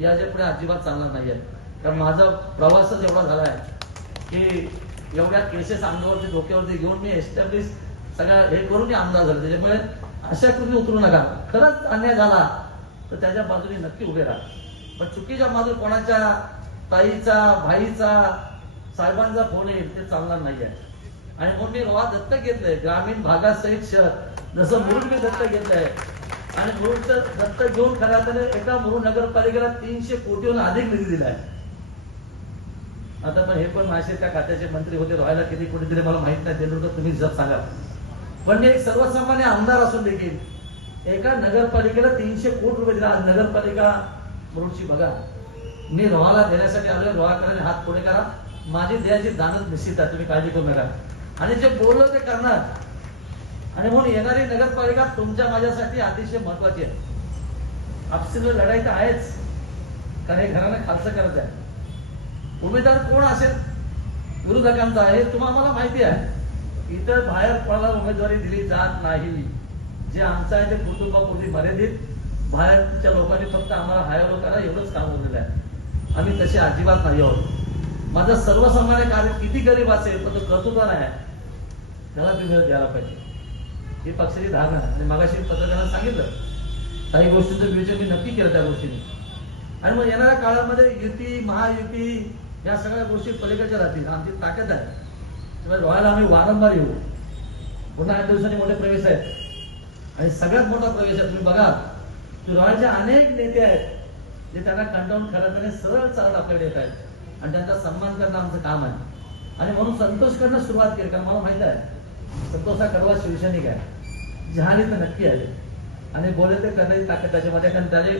याच्या पुढे अजिबात चालणार नाहीये. कारण माझा प्रवासच एवढा झाला आहे की एवढ्या केसेस अंगावरती डोक्यावरती घेऊन मी एस्टॅब्लिश सगळ्या हे करून आमदार झालो. त्याच्यामुळे अशा कृती उतरू नका. खरंच अन्याय झाला तर त्याच्या बाजूने नक्की उभे राहा. पण चुकीच्या बाजू कोणाच्या ताईचा भाईचा साहेबांचा फोन येईल ते चालणार नाहीये. आणि म्हणून मी रोहा दत्तक घेतलंय ग्रामीण भागासहित शहर, जसं मुरुड मी दत्तक घेतलंय. आणि मुरुडचं दत्तक घेऊन खऱ्या अर्थाने एका मुरुड नगरपालिकेला 300 कोटीहून अधिक निधी दिलाय. आता पण हे पण माझे त्या खात्याचे मंत्री होते, रोहायला किती कोटी दिले मला माहित नाही, ते लोक तुम्ही हिसाब सांगा. पण मी एक सर्वसामान्य आमदार असून देखील एका नगरपालिकेला 300 कोटी रुपये दिला. आज नगरपालिका मुरुडची बघा. मी रोहाला देण्यासाठी आलोय. रोहाकरांनी हात पुढे करा. माझी द्यायची दानच निश्चित आहे, तुम्ही काळजी करू नका. आणि जे बोललो ते करणार. आणि म्हणून येणारी नगरपालिका तुमच्या माझ्यासाठी अतिशय महत्वाची आहे. आपसी लढाई तर आहेच, कारण हे घरानं खालचं करत आहे. उमेदवार कोण असेल विरोधकांचा आहे तुम्हाला माहिती आहे. इतर बाहेर कोणाला उमेदवारी दिली जात नाही. जे आमचं आहे ते कुटुंबापुरती मर्यादित. बाहेरच्या लोकांनी फक्त आम्हाला हायर करा एवढंच काम उरलेलं आहे. आम्ही तसे अजिबात नाही आहोत. माझं सर्वसामान्य कार्य किती गरीब असेल पण तो कर्तृत्व नाही त्याला तुम्ही द्यायला पाहिजे. ही पक्षाची धारणा आहे. आणि मागाशी पत्रकारांना सांगितलं काही गोष्टींचं विवेचन मी नक्की केलं त्या गोष्टीने. आणि मग येणाऱ्या काळामध्ये युती महायुती या सगळ्या गोष्टी पलीकडच्या राहतील. आमची ताकद आहे. त्यामुळे रोहायला आम्ही वारंवार येऊ. पुन्हा 8 दिवसांनी मोठे प्रवेश आहेत. आणि सगळ्यात मोठा प्रवेश आहे तुम्ही बघा की रोहायचे अनेक नेते आहेत जे त्यांना कंटाळून खरं सरळ चालत आपल्याकडे येत आहेत. आणि त्यांचा सन्मान करणं आमचं काम आहे. आणि म्हणून संतोष करणं सुरुवात केली. कारण मला माहित आहे संतोष हा कडवा शिवसैनिक आहे. जहाली तर नक्की आहे. आणि बोले ते करण्याची ताकद त्याच्यामध्ये. कारण त्याचे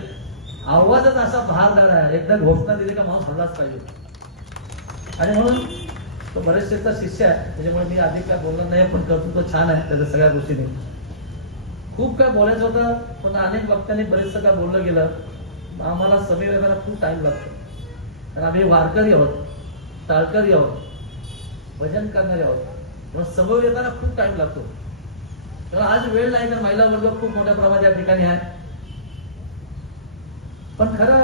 आवाजच असा भारदार आहे. एकदा घोषणा दिली का माणूस हल्लाच पाहिजे. आणि म्हणून तो बरेचसेचा शिष्य आहे. त्याच्यामुळे मी अधिक काय बोलणार नाही. पण कर्तृत्व छान आहे त्याच्या सगळ्या गोष्टीने. खूप काय बोलायचं होतं पण अनेक वक्त्यांनी बरेचसं काय बोललं गेलं. आम्हाला समय येताना खूप टाइम लागतो. कारण आम्ही वारकरी आहोत, टाळकरी आहोत, भजन करणारे आहोत. म्हणून समोर येताना खूप टाइम लागतो. तर आज वेळ नाही तर महिला वर्ग खूप मोठ्या प्रमाणात या ठिकाणी आहे. पण खरं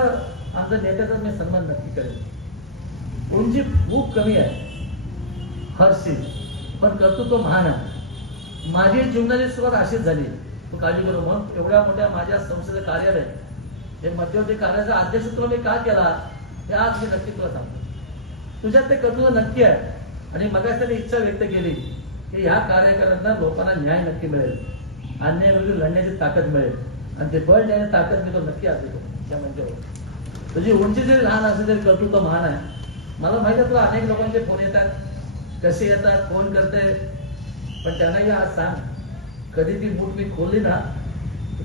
आमच्या नेत्याचा मी सन्मान नक्की करेन. उंची खूप कमी आहे हरशी पण कर्तृत्व महान आहे. माझी जीवनाची सुरुवात अशीच झाली. तू काळजी करू म्हणून एवढ्या मोठ्या माझ्या संस्थेचं कार्यालय हे मध्यवर्ती कार्यालयाचा अध्यक्षत्व मी का केला हे आज मी नक्की तुला सांगतो. तुझ्यात ते कर्तृत्व नक्की आहे. आणि मगाच त्यांनी इच्छा व्यक्त केली की ह्या कार्यकर्त्यांना लोकांना न्याय नक्की मिळेल, अन्यायाविरुद्ध लढण्याची ताकद मिळेल. आणि ते बळ देण्याची ताकद मी तो नक्की आज देतो त्या मंचावर. तुझी उंची जरी लहान असेल तरी कर्तृत्व महान आहे. मला माहिती आहे तुला अनेक लोकांचे फोन येतात, कसे येतात, फोन करते. पण त्यांनाही आज सांग कधी ती मूठ मी खोलली ना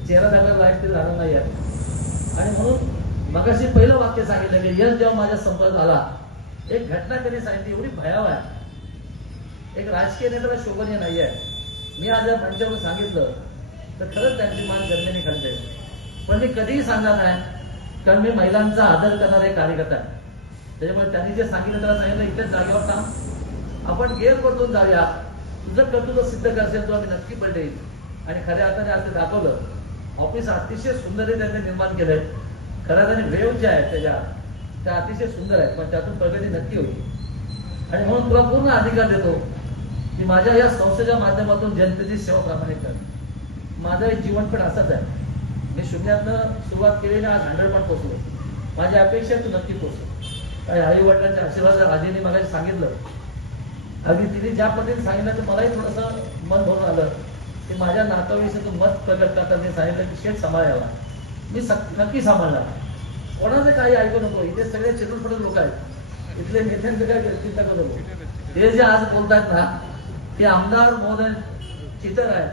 चेहरा दाखवायला लाईफ ते झालं नाही आहे. आणि म्हणून मगाशी पहिलं वाक्य सांगितलं की यश जेव्हा माझ्या संपर्कात आला एक घटना त्यांनी सांगितली एवढी भयावह आहे. एक राजकीय नेत्याला शोभनीय नाही आहे. मी आज या मंचावर सांगितलं तर खरंच त्यांची मान गर्दीने खालते. पण मी कधीही सांगणार नाही कारण मी महिलांचा आदर करणारा एक कार्यकर्ता आहे. त्याच्यामुळे त्यांनी जे सांगितलं त्याला सांगितलं इथेच जागेवर थांब, आपण गेअर परतून जाऊया, तुझं कर्तृत्व सिद्ध करशील तो आम्ही नक्की पलटेल. आणि खऱ्या अर्थाने आज ते दाखवलं. ऑफिस अतिशय सुंदर त्यांनी निर्माण केलंय. खऱ्या अर्थाने वेव ज्या आहेत त्या अतिशय सुंदर आहेत. पण त्यातून प्रगती नक्की होईल. आणि म्हणून तुला पूर्ण अधिकार देतो की माझ्या या संस्थेच्या माध्यमातून जनतेची सेवा प्रामाणिक कर. माझं एक जीवन पण असंच आहे. मी शून्यातनं सुरुवात केली आणि आज 100 पण पोहोचलो. माझी अपेक्षा तू नक्की पोहोचव. काही आई वडिलांच्या आशीर्वाद आजीने मला सांगितलं अगदी तिने ज्या पद्धतीने सांगितलं तर मलाही थोडंसं मन भरून आलं की माझ्या नातेवाईकाचं तू मत प्रगट करताना सांगितलं की शेत सांभाळावा. मी नक्की सांभाळणार. कोणाचं काही ऐकू नको. इथे सगळे चित्रपट लोक आहेत. इथले नेत्यांचं काय चिंता करू नको. ते जे आज बोलतात ना ते आमदार महोदय चितर आहे.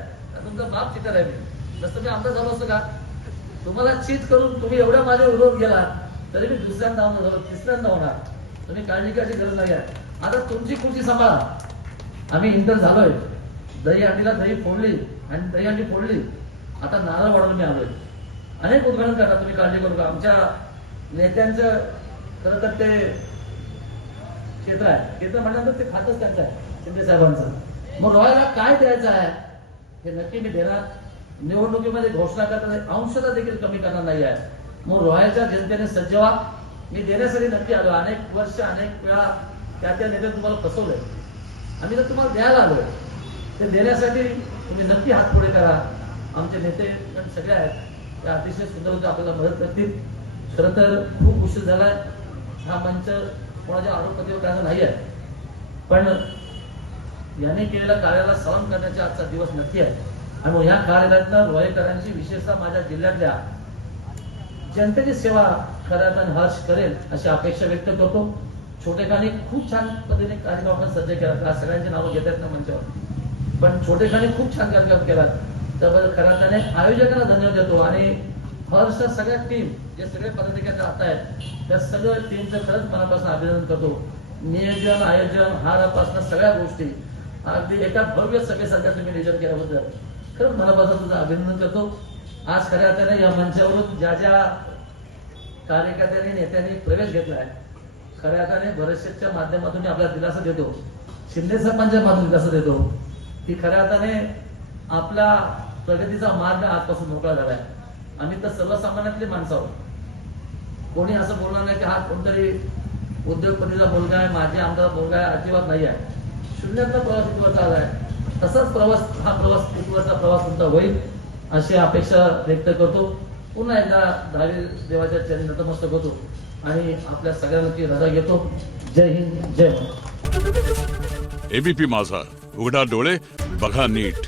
तुमचा बाप चितर आहे. मी नसतं मी आमदार झालो असतो का. तुम्हाला चीत करून तुम्ही एवढा माझा विरोध केला तरी मी दुसऱ्यांदा आमदार झालो, तिसऱ्यांदा होणार. तुम्ही काळजी करायची गरज नाही आहे. आता तुमची खुर्ची सांभाळा. आम्ही इंटर झालोय. दही अंडीला दही फोडली आणि दही अंडी फोडली. आता नारळ वाढवून मी आलोय. अनेक उद्घाटन करा तुम्ही काळजी करू का. आमच्या नेत्यांचं खरं तर ते क्षेत्र आहे. क्षेत्र म्हटल्यानंतर ते खातच त्यांचं आहे शिंदे साहेबांचं. मग रोहायला काय द्यायचं आहे हे नक्की मी देणार. निवडणुकीमध्ये घोषणा करताना अंशता देखील कमी करणार नाही आहे. मग रोहाच्या जनतेने सज्ज व्हा. मी देण्यासाठी नक्की आलो. अनेक वर्ष अनेक वेळा त्या नेत्याने तुम्हाला फसवलंय. आम्ही तर तुम्हाला द्यायला आलोय. ते देण्यासाठी तुम्ही नक्की हात पुढे करा. आमचे नेते सगळे आहेत, त्या अतिशय सुंदर होते, आपल्याला मदत करतील. खरं तर खूप उशीर झालाय. हा मंच कोणाच्या आरोपपतीवर करायचा नाही आहे, पण याने केलेल्या कार्याला सलाम करण्याचा आजचा दिवस नक्की आहे. आणि मग ह्या कार्यालयातल्या रोहेकरांची, विशेषतः माझ्या जिल्ह्यातल्या जनतेची सेवा खऱ्या अर्थाने हर्ष करेल अशी अपेक्षा व्यक्त करतो. छोटेखानी खूप छान पद्धतीने कार्यक्रम आपण सज्ज केला. सगळ्यांची नावं घेत आहेत ना मंचावर, पण छोटेखानी खूप छान कार्यक्रम केला. त्याबद्दल खऱ्या अर्थाने आयोजकांना धन्यवाद देतो. आणि हर्ष सगळ्या टीम, जे सगळे पदाधिकारी आता आहेत, त्या सगळ्या टीमचं खरंच मनापासून अभिनंदन करतो. नियोजन, आयोजन, हारापासून सगळ्या गोष्टी अगदी एका भव्य सभेसारख्या तुम्ही नियोजन केल्याबद्दल खरंच मनापासून तुझं अभिनंदन करतो. आज खऱ्या अर्थाने या मंचावरून ज्या ज्या कार्यकर्त्यांनी, नेत्यांनी प्रवेश घेतलाय, खऱ्या अर्थाने भरतशेठच्या माध्यमातून आपल्याला दिलासा देतो, शिंदे साहेबांच्या माध्यमातून दिलासा देतो की खऱ्या अर्थाने आपला प्रगतीचा मार्ग आजपासून मोकळा झालाय. आम्ही तर सर्वसामान्यातली माणसं आहोत. कोणी असं बोलणार नाही की हा कोणतरी उद्योगपतीचा मुलगा आहे, माझे आमदार मुलगा आहे. अजिबात नाही आहे. शून्यातला प्रवास इथवरचा आलाय. तसाच प्रवास, हा प्रवास इथवरचा प्रवास तुमचा होईल अशी अपेक्षा व्यक्त करतो. पुन्हा एकदा दहावी देवाच्या चरणी नतमस्तक होतो आणि आपल्या सगळ्यांची रजा घेतो. जय हिंद, जय महाराष्ट्र. एबीपी माझा, उघडा डोळे बघा नीट.